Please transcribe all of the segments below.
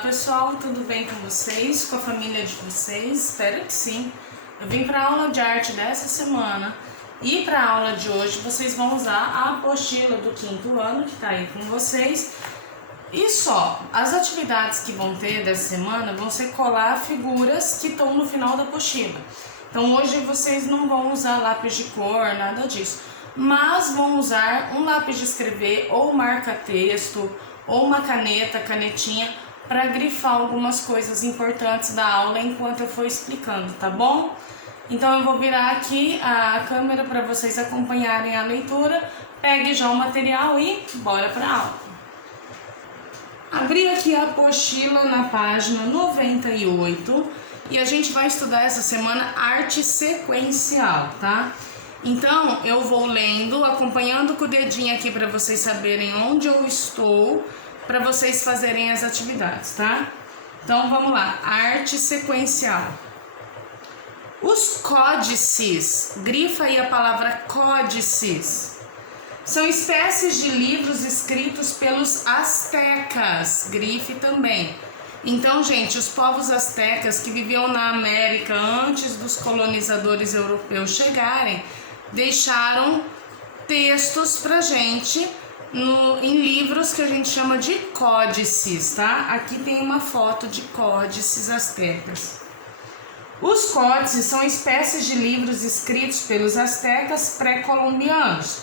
pessoal, tudo bem com vocês? Com a família de vocês? Espero que sim. Eu vim para a aula de arte dessa semana e para a aula de hoje vocês vão usar a apostila do 5º ano que está aí com vocês. E só, as atividades que vão ter dessa semana vão ser colar figuras que estão no final da apostila. Então hoje vocês não vão usar lápis de cor, nada disso, mas vão usar um lápis de escrever ou marca-texto ou uma canetinha para grifar algumas coisas importantes da aula enquanto eu for explicando, tá bom? Então eu vou virar aqui a câmera para vocês acompanharem a leitura. Pegue já o material e bora para a aula. Abri aqui a apostila na página 98 e a gente vai estudar essa semana arte sequencial, tá? Então eu vou lendo, acompanhando com o dedinho aqui para vocês saberem onde eu estou, para vocês fazerem as atividades, tá? Então vamos lá, arte sequencial. Os códices, grifa aí a palavra códices, são espécies de livros escritos pelos astecas, grife também. Então, gente, os povos astecas que viviam na América antes dos colonizadores europeus chegarem, deixaram textos pra gente em livros que a gente chama de códices, tá? Aqui tem uma foto de códices astecas. Os códices são espécies de livros escritos pelos astecas pré-colombianos.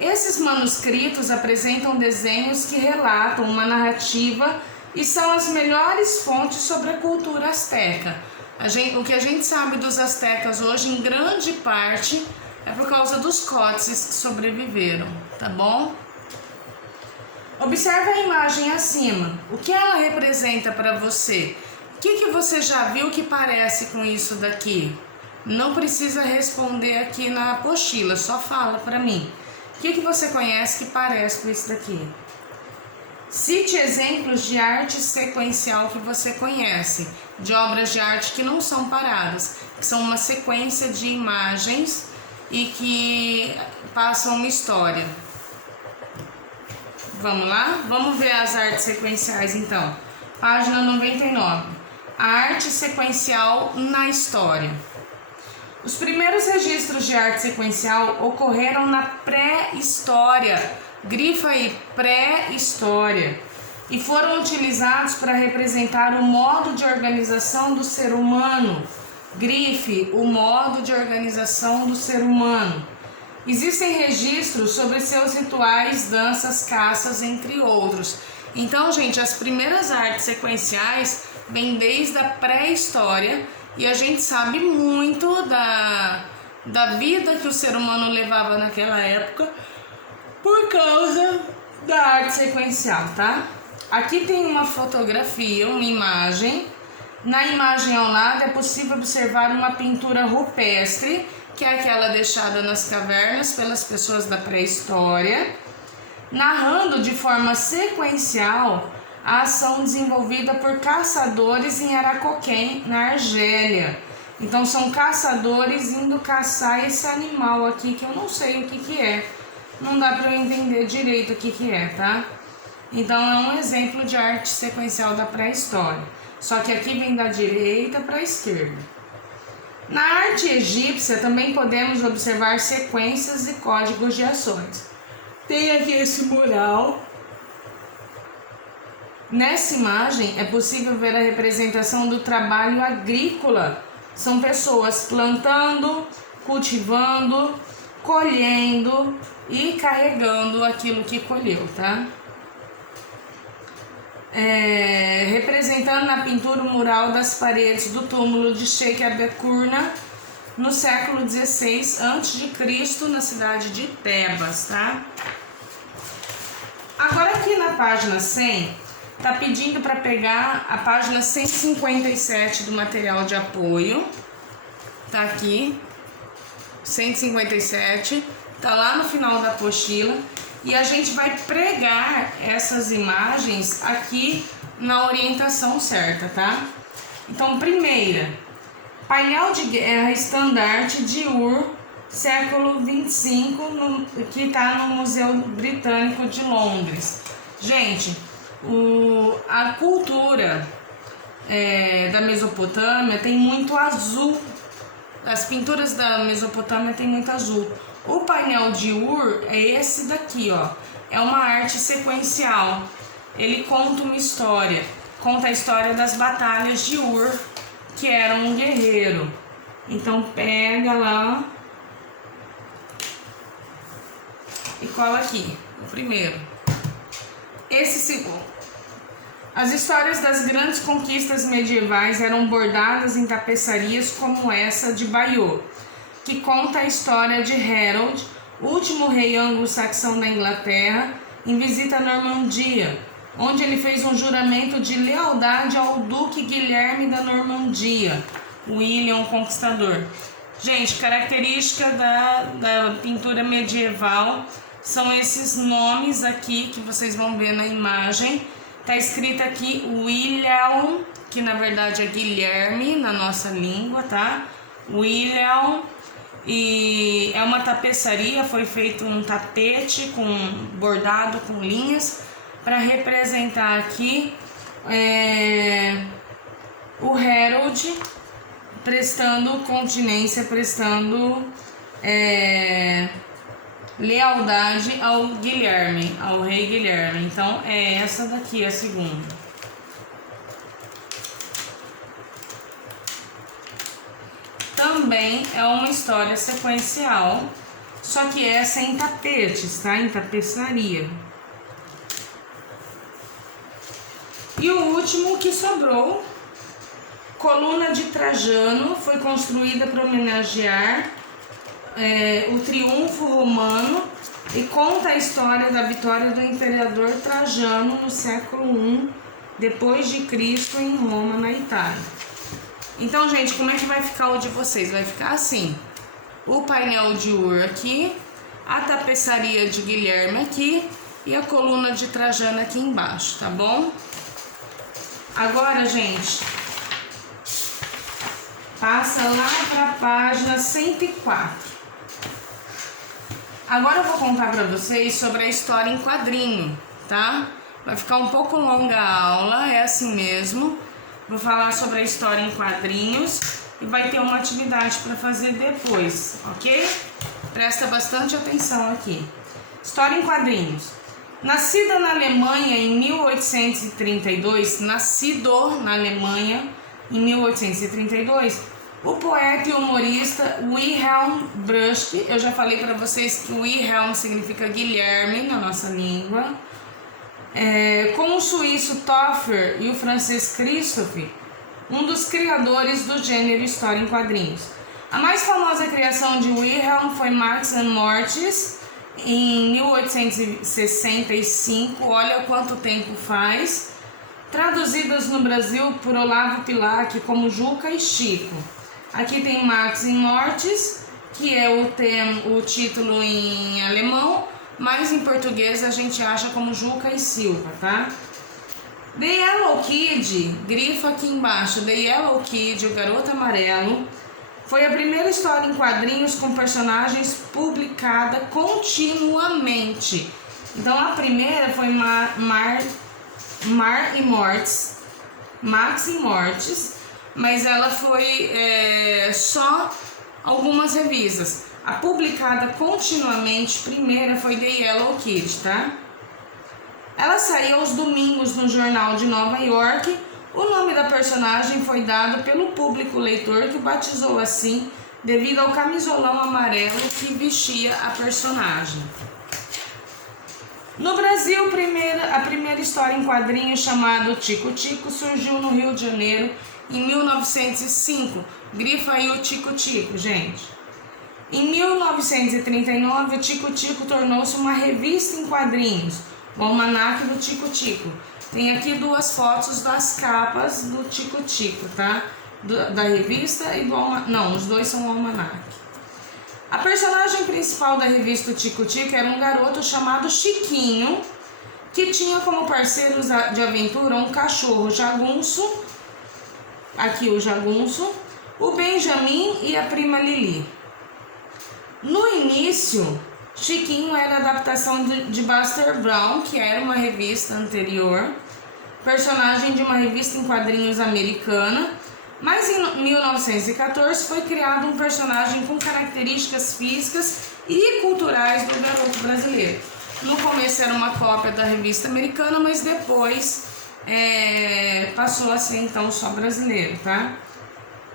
Esses manuscritos apresentam desenhos que relatam uma narrativa e são as melhores fontes sobre a cultura asteca. O que a gente sabe dos astecas hoje, em grande parte, é por causa dos códices que sobreviveram, tá bom? Observe a imagem acima. O que ela representa para você? O que você já viu que parece com isso daqui? Não precisa responder aqui na apostila, só fala para mim. O que você conhece que parece com isso daqui? Cite exemplos de arte sequencial que você conhece, de obras de arte que não são paradas, que são uma sequência de imagens e que passam uma história. Vamos lá? Vamos ver as artes sequenciais então. Página 99. A arte sequencial na história. Os primeiros registros de arte sequencial ocorreram na pré-história. Grifa aí, pré-história. E foram utilizados para representar o modo de organização do ser humano. Grife, o modo de organização do ser humano. Existem registros sobre seus rituais, danças, caças, entre outros. Então, gente, as primeiras artes sequenciais vêm desde a pré-história e a gente sabe muito da vida que o ser humano levava naquela época por causa da arte sequencial, tá? Aqui tem uma fotografia, uma imagem. Na imagem ao lado é possível observar uma pintura rupestre, que é aquela deixada nas cavernas pelas pessoas da pré-história, narrando de forma sequencial a ação desenvolvida por caçadores em Aracoquém, na Argélia. Então são caçadores indo caçar esse animal aqui, que eu não sei o que é. Não dá para eu entender direito o que é, tá? Então é um exemplo de arte sequencial da pré-história. Só que aqui vem da direita para a esquerda. Na arte egípcia também podemos observar sequências e códigos de ações. Tem aqui esse mural. Nessa imagem é possível ver a representação do trabalho agrícola. São pessoas plantando, cultivando, colhendo e carregando aquilo que colheu, tá? Representando na pintura o mural das paredes do túmulo de Sheikh Abekurna no século XVI a.C. na cidade de Tebas, tá? Agora aqui na página 100, tá pedindo para pegar a página 157 do material de apoio, tá aqui, 157, tá lá no final da apostila. E a gente vai pregar essas imagens aqui na orientação certa, tá? Então, primeira, painel de guerra estandarte de Ur, século 25, que está no Museu Britânico de Londres. Gente, A cultura da Mesopotâmia tem muito azul. As pinturas da Mesopotâmia tem muito azul. O painel de Ur é esse daqui, ó. É uma arte sequencial. Ele conta uma história. Conta a história das batalhas de Ur, que era um guerreiro. Então pega lá e cola aqui, o primeiro. Esse segundo. As histórias das grandes conquistas medievais eram bordadas em tapeçarias como essa de Bayeux, que conta a história de Harold, último rei anglo-saxão da Inglaterra, em visita à Normandia, onde ele fez um juramento de lealdade ao Duque Guilherme da Normandia, William o Conquistador. Gente, característica da pintura medieval são esses nomes aqui que vocês vão ver na imagem. Tá escrito aqui William, que na verdade é Guilherme na nossa língua, tá? William. E é uma tapeçaria, foi feito um tapete bordado com linhas para representar aqui o Harold prestando continência, prestando lealdade ao Guilherme, ao rei Guilherme. Então é essa daqui a segunda. Também é uma história sequencial, só que essa é em tapetes, tá? Em tapeçaria. E o último que sobrou, Coluna de Trajano, foi construída para homenagear o triunfo romano e conta a história da vitória do imperador Trajano no século I depois de Cristo em Roma, na Itália. Então, gente, como é que vai ficar o de vocês? Vai ficar assim: o painel de Ur aqui, a tapeçaria de Guilherme aqui e a coluna de Trajano aqui embaixo, tá bom? Agora, gente, passa lá para a página 104. Agora eu vou contar para vocês sobre a história em quadrinho, tá? Vai ficar um pouco longa a aula, é assim mesmo. Vou falar sobre a história em quadrinhos e vai ter uma atividade para fazer depois, ok? Presta bastante atenção aqui. História em quadrinhos. Nascida na Alemanha em 1832, o poeta e humorista Wilhelm Bruch, eu já falei para vocês que Wilhelm significa Guilherme na nossa língua, com o suíço Toffer e o francês Christophe, um dos criadores do gênero história em quadrinhos. A mais famosa criação de Wilhelm foi Max and Moritz, em 1865, olha quanto tempo faz, traduzidas no Brasil por Olavo Bilac como Juca e Chico. Aqui tem Max e Moritz, que é o título em alemão, mas em português a gente acha como Juca e Silva, tá? The Yellow Kid, grifa aqui embaixo, The Yellow Kid, o Garoto Amarelo, foi a primeira história em quadrinhos com personagens publicada continuamente. Então a primeira foi Max e Moritz, mas ela foi só algumas revistas. A publicada continuamente, primeira foi The Yellow Kid, tá? Ela saía aos domingos no Jornal de Nova York. O nome da personagem foi dado pelo público leitor, que o batizou assim devido ao camisolão amarelo que vestia a personagem. No Brasil, a primeira história em quadrinhos chamada Tico Tico surgiu no Rio de Janeiro em 1905. Grifa aí o Tico Tico, gente. Em 1939, o Tico Tico tornou-se uma revista em quadrinhos, o Almanaque do Tico Tico. Tem aqui duas fotos das capas do Tico Tico, tá? Da revista e do almanaque. Não, os dois são o almanaque. A personagem principal da revista Tico Tico era um garoto chamado Chiquinho, que tinha como parceiros de aventura um cachorro jagunço, aqui o jagunço, o Benjamin e a prima Lili. No início, Chiquinho era a adaptação de Buster Brown, que era uma revista anterior, personagem de uma revista em quadrinhos americana, mas em 1914 foi criado um personagem com características físicas e culturais do garoto brasileiro. No começo era uma cópia da revista americana, mas depois passou a ser então só brasileiro, tá?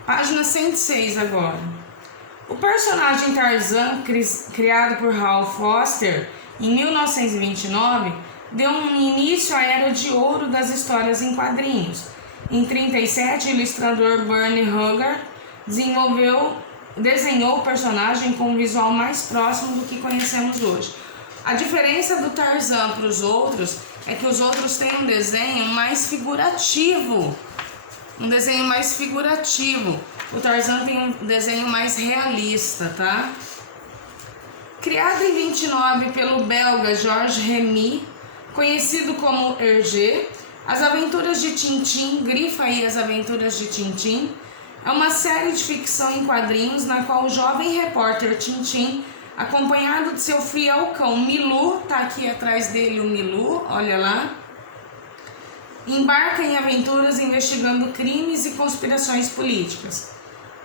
Página 106 agora. O personagem Tarzan, criado por Hal Foster em 1929, deu um início à era de ouro das histórias em quadrinhos. Em 1937, o ilustrador Bernie Hogarth desenhou o personagem com um visual mais próximo do que conhecemos hoje. A diferença do Tarzan para os outros é que os outros têm um desenho mais figurativo. O Tarzan tem um desenho mais realista, tá? Criado em 29 pelo belga Georges Remy, conhecido como Hergé, As Aventuras de Tintin, grifa aí As Aventuras de Tintin, é uma série de ficção em quadrinhos na qual o jovem repórter Tintin, acompanhado de seu fiel cão Milou, tá aqui atrás dele o Milou, olha lá, embarca em aventuras investigando crimes e conspirações políticas.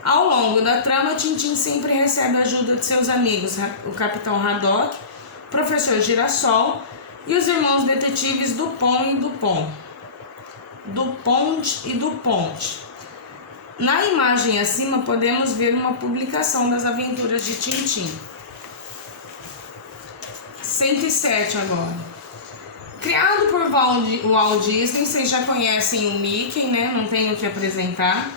Ao longo da trama, Tintin sempre recebe a ajuda de seus amigos, o Capitão Haddock, o Professor Girassol e os irmãos detetives Dupont e Dupont. Dupont e Dupont. Na imagem acima podemos ver uma publicação das aventuras de Tintin. 107 agora. Criado por Walt Disney, vocês já conhecem o Mickey, né? Não tenho o que apresentar.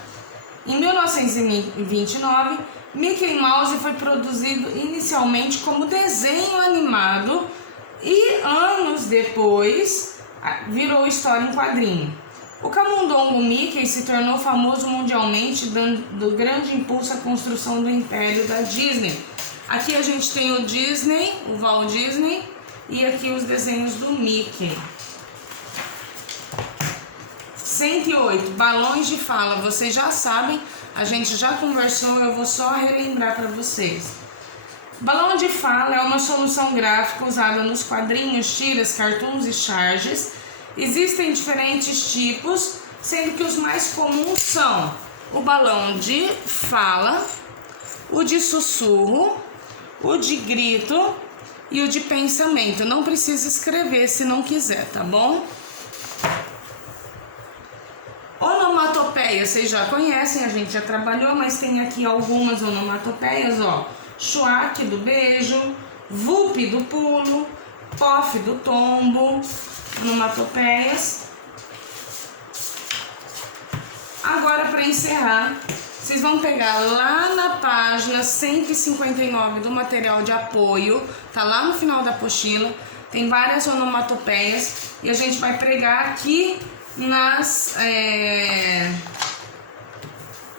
Em 1929, Mickey Mouse foi produzido inicialmente como desenho animado e anos depois virou história em quadrinho. O camundongo Mickey se tornou famoso mundialmente, dando grande impulso à construção do império da Disney. Aqui a gente tem o Disney, o Walt Disney, e aqui os desenhos do Mickey. 108, balões de fala. Vocês já sabem, a gente já conversou, eu vou só relembrar para vocês. Balão de fala é uma solução gráfica usada nos quadrinhos, tiras, cartoons e charges. Existem diferentes tipos, sendo que os mais comuns são o balão de fala, o de sussurro, o de grito e o de pensamento. Não precisa escrever se não quiser, tá bom? Onomatopeia, vocês já conhecem, a gente já trabalhou, mas tem aqui algumas onomatopeias, ó. Chuaque do beijo, vup do pulo, pof do tombo, onomatopeias. Agora, para encerrar, vocês vão pegar lá na página 159 do material de apoio, tá lá no final da apostila, tem várias onomatopeias e a gente vai pregar aqui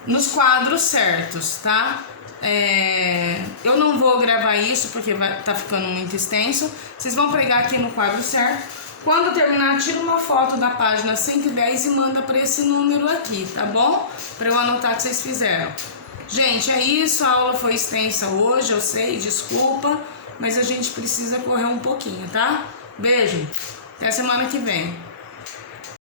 nos quadros certos, tá? Eu não vou gravar isso porque tá ficando muito extenso. Vocês vão pregar aqui no quadro certo. Quando terminar, tira uma foto da página 110 e manda para esse número aqui, tá bom? Para eu anotar que vocês fizeram. Gente, é isso. A aula foi extensa hoje, eu sei, desculpa, mas a gente precisa correr um pouquinho, tá? Beijo, até semana que vem.